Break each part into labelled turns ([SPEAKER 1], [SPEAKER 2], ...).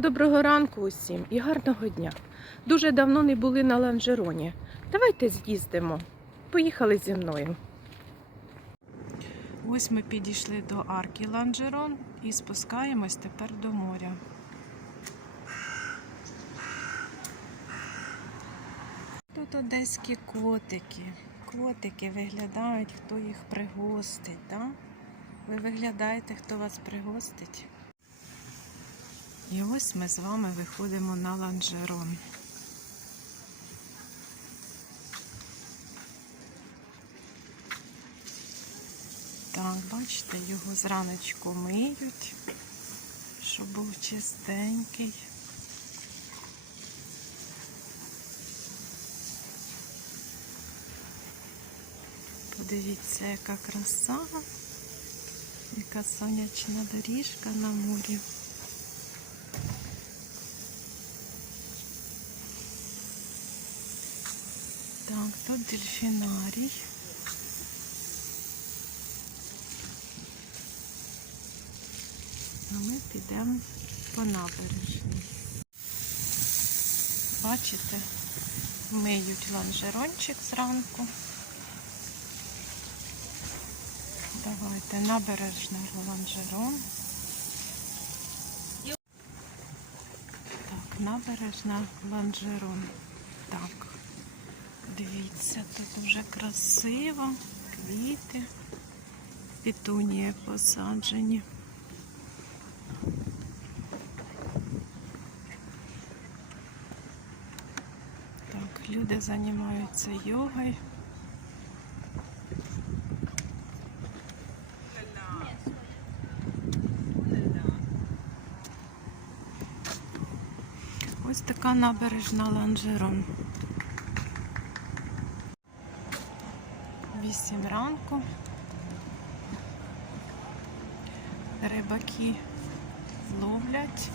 [SPEAKER 1] Доброго ранку усім і гарного дня. Дуже давно не були на ланжероні. Давайте з'їздимо. Поїхали зі мною. Ось ми підійшли до арки Ланжерон і спускаємось тепер до моря. Тут одеські котики. Котики виглядають, хто їх пригостить, так? Ви виглядаєте, хто вас пригостить? І ось ми з вами виходимо на ланжерон. Так, бачите, його зраночку миють, щоб був чистенький. Подивіться, яка краса, яка сонячна доріжка на морі. Так, тут дельфінарій. А ми підемо по набережній. Бачите, миють ланжерончик зранку. Давайте набережна ланжерон. Так, набережна ланжерон. Так. Дивіться, тут вже красиво, квіти, петунії посаджені. Так, люди займаються йогою. Ось така набережна ланжерон. 8 ранку. Рибаки ловлять.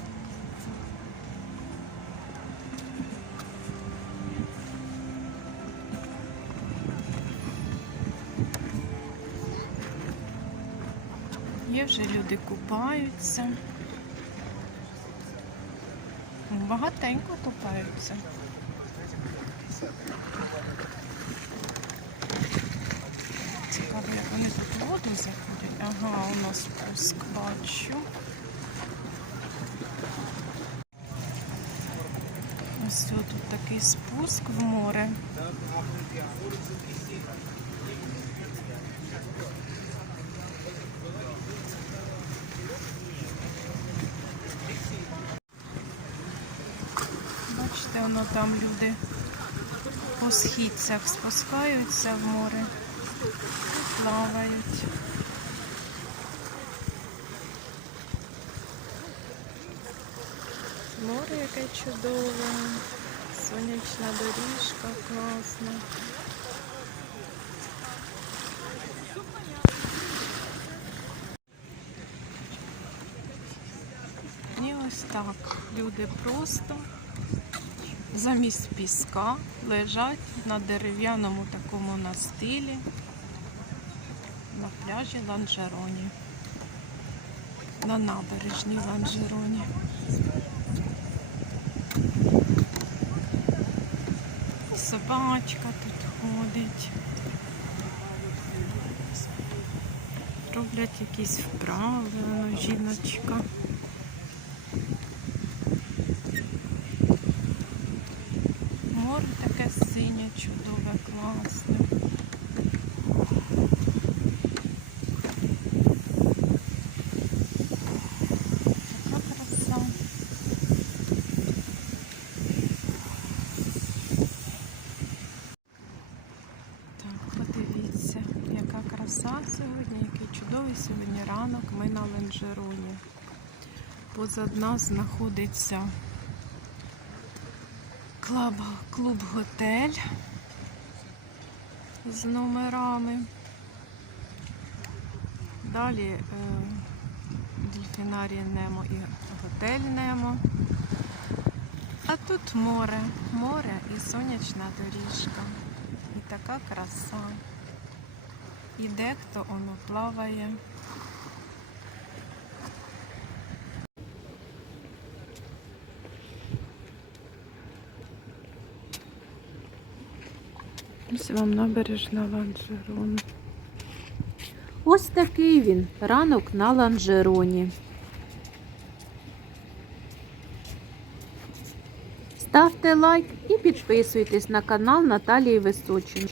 [SPEAKER 1] Є вже люди купаються. Багатенько купаються. Тут в. Ага, у нас спуск бачу. Ось тут такий спуск в море. Бачите, воно там люди по східцях спускаються в море плавають. Море яке чудове, сонячна доріжка класна. І ось так люди просто замість піска лежать на дерев'яному такому настилі на пляжі Ланжероні. На набережній Ланжероні. Собачка тут ходить. Роблять якісь вправи, жіночка. Море таке синє, чудове, класне. Така краса. Так, подивіться, яка краса сьогодні, який чудовий сьогодні ранок. Ми на Ленджероні. Позад нас знаходиться клуб, клуб готель з номерами. Далі е, дельфінарій Немо і готель Немо. А тут море, море і сонячна доріжка. І така краса. І дехто воно плаває.
[SPEAKER 2] Ось вам набережна ланжерону. Ось такий він ранок на ланжероні. Ставте лайк і підписуйтесь на канал Наталії Височин.